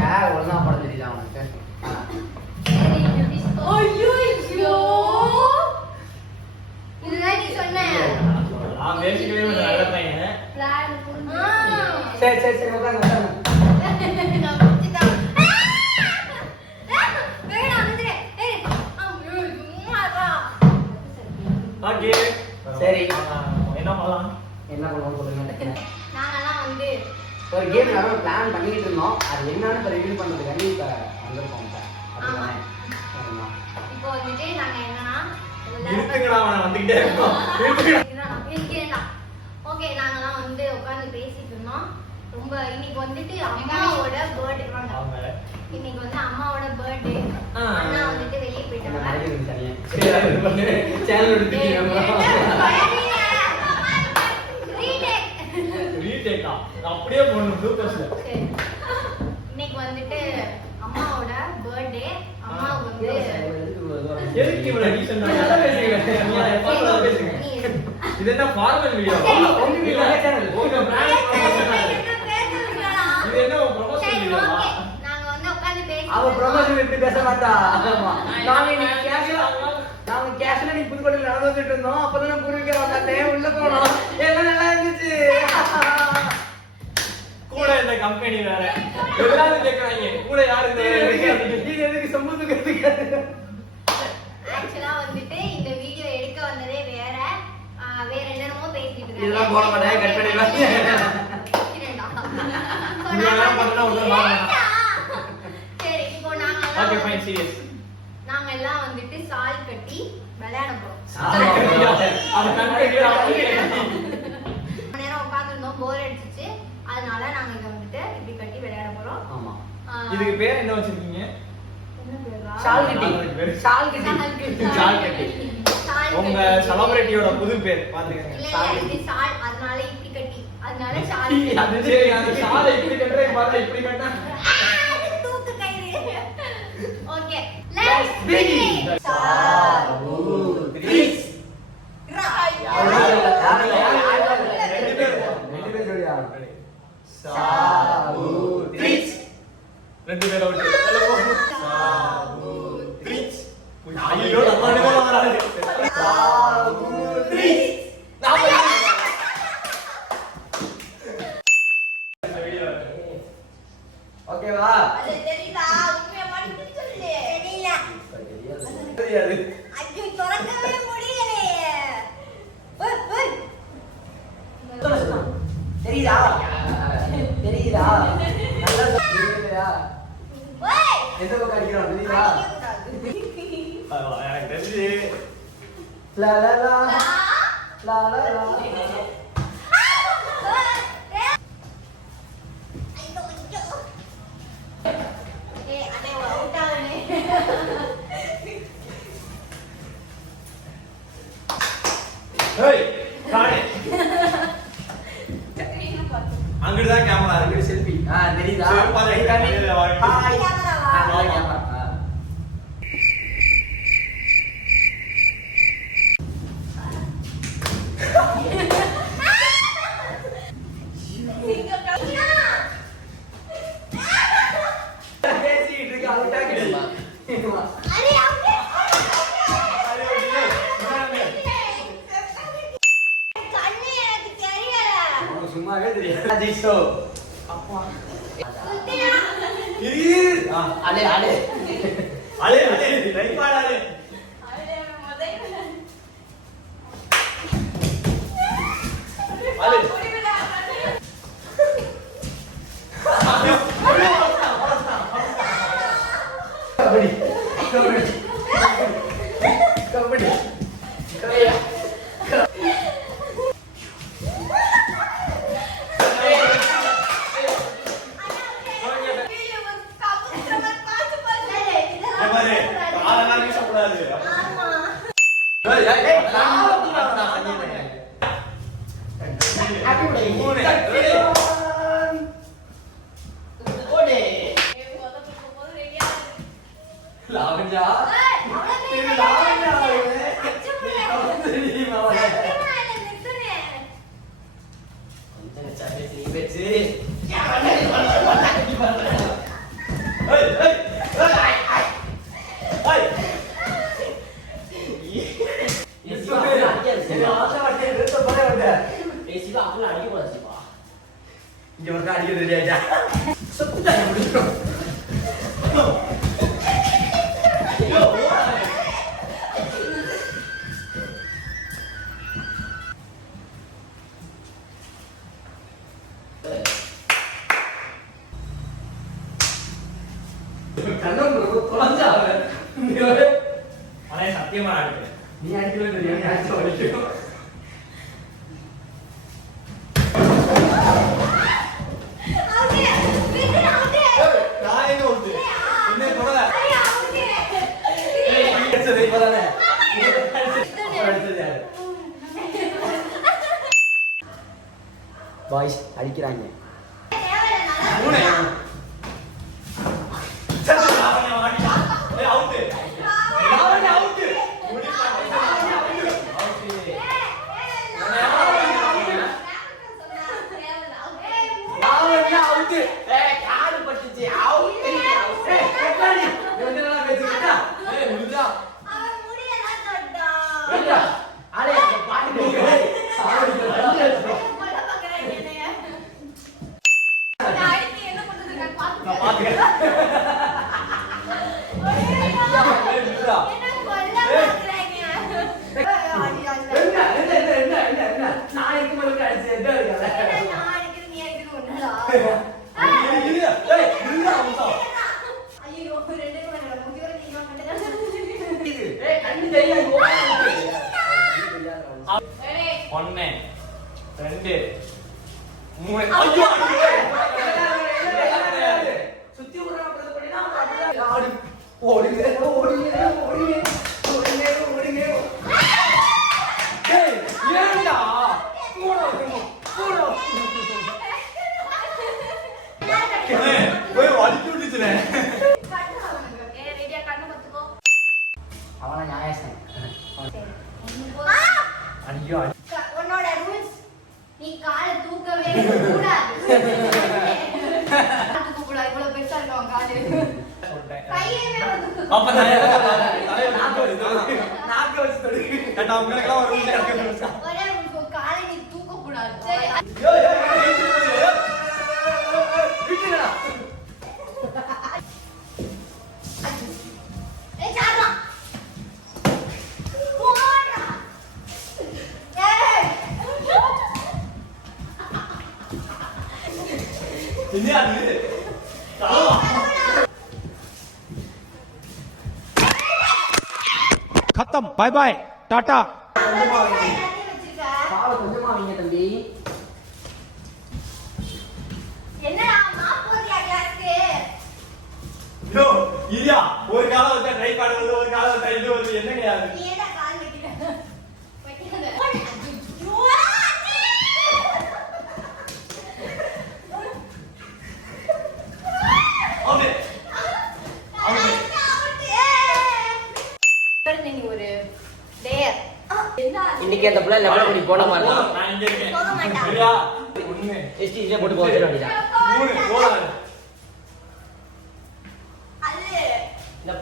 Sir ஒழுங்கா படம் தெரியல அவனுக்கு சரி சரி சரி உட்காந்து உட்காந்து ஓகே. சரி. என்ன பண்ணலாம் என்ன பண்ணலாம்? சொல்லுங்க நாங்கலாம் வந்து ஒரு கேம் நிறைய பிளான் பண்ணிட்டு இருந்தோம். அது என்னன்னு இப்போ ரிவீல் பண்ணுறதுக்காண்டி இப்போ வந்திருக்கோம் இப்போ. வந்துட்டு நாங்க என்னன்னா. ஓகே நாங்கெல்லாம் வந்து உட்கார்ந்து பேசிட்டு இருந்தோம். ரொம்ப இன்னைக்கு வந்துட்டு அம்மாவோட பர்த்டே இன்னைக்கு வந்து அம்மாவோட பர்த்டே. அண்ணா வந்துட்டு வெளியே போயிட்டாங்க. அப்படியே போடணும் சூப்பர்ஸ்ல சரி. இன்னைக்கு வந்துட்டு அம்மாவோட பர்த்டே அம்மாவுக்கு வந்து எதுக்கு இவ்வளவு டீசெண்டா நல்லா பேசுங்க வேணாலும் பேசுங்க இது என்ன ஃபார்மல் வீடியோ உங்க வீடியோ, உங்க பிராண்ட் இது என்ன வீடியோவா okay. நாங்க வந்து உட்கார்ந்து பேசிட்டு அவ ப்ரொமோஷன் இப்படி பேச மாட்டா. நாங்க கேஷுவலா நாங்க கேஷுவலா நீ புதுக்கோட்டையில நடந்து வந்துட்டு இருந்தோம். அப்பதான் கம்பெனி வேற. எல்லாரும் கேக்குறாங்க. கூட யாரு இந்த நீ எதுக்கு ஆக்சுவலா வந்துட்டு இந்த வீடியோ எடுக்க வந்ததே வேற. வேற பேசிட்டு இதெல்லாம் போட மாட்டேன், பண்ணிடலாம். நீங்க நாங்க பண்ணா வாங்க. சரி இப்போ நாங்க ஓகே எல்லாம் ஃபைன் சீரியஸ் நாங்க எல்லாம் வந்துட்டு சால் கட்டி விளையாட போறோம். அப்படியே ரொம்ப நேரம் உட்கார்ந்துருந்தோம் போர் அடிச்சிச்சு அதனால நாங்க இங்க வந்துட்டு இப்படி கட்டி விளையாட போறோம் ஆமா ஆ, இதுக்கு பேர் என்ன வச்சிருக்கீங்க? என்ன பேரா? ஷால் கட்டி. ஷால் கட்டி. சால் கட்டி. சால் கட்டி. சால் உங்க. செலிபிரிட்டியோட புது பேர் பாத்துக்கங்க நல்லா தெரியுதா ஓய். எந்த பக்கம் அடிக்கிறோம் தெரியுதா அடிக்கக்கூடாது. எனக்கு தெரிஞ்சு லா லா லா லா. லா லா லா அடே அடே. அலே அலே லைஃப் ஆடாதே. Yeah. 出来呀 ஐயோ சுத்தி ஓடுறாங்க ஓடி. ஓடி. ஓடி. ஏன்னா அவங்க கணக்கெல்லாம் ஒரு வீட்டுல கிடக்கு என்ன அது खत्म बाय बाय டாடா தம்பி. ஒரு காலம் வச்சா ட்ரை பண்ணுவது ஒரு காலம் வச்சா இது வந்து என்ன கிடையாது இன்னைக்கு அந்த பிள்ளை லெவல குடி போட மாட்டான். போக போட்டு போக இந்த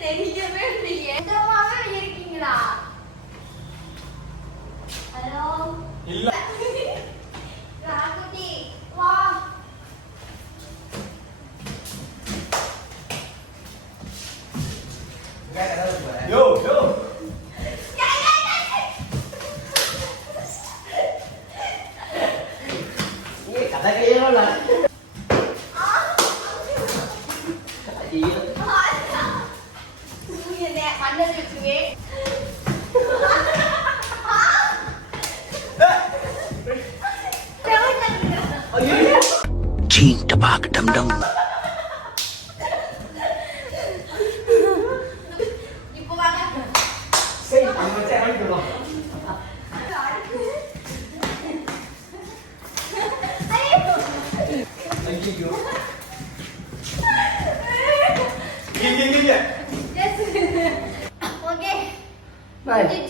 தெரியவே இல்லை இருக்கீங்களா? Hello? chín ta ba cái đâm đông Gel gel gel gel. Okey. Bye.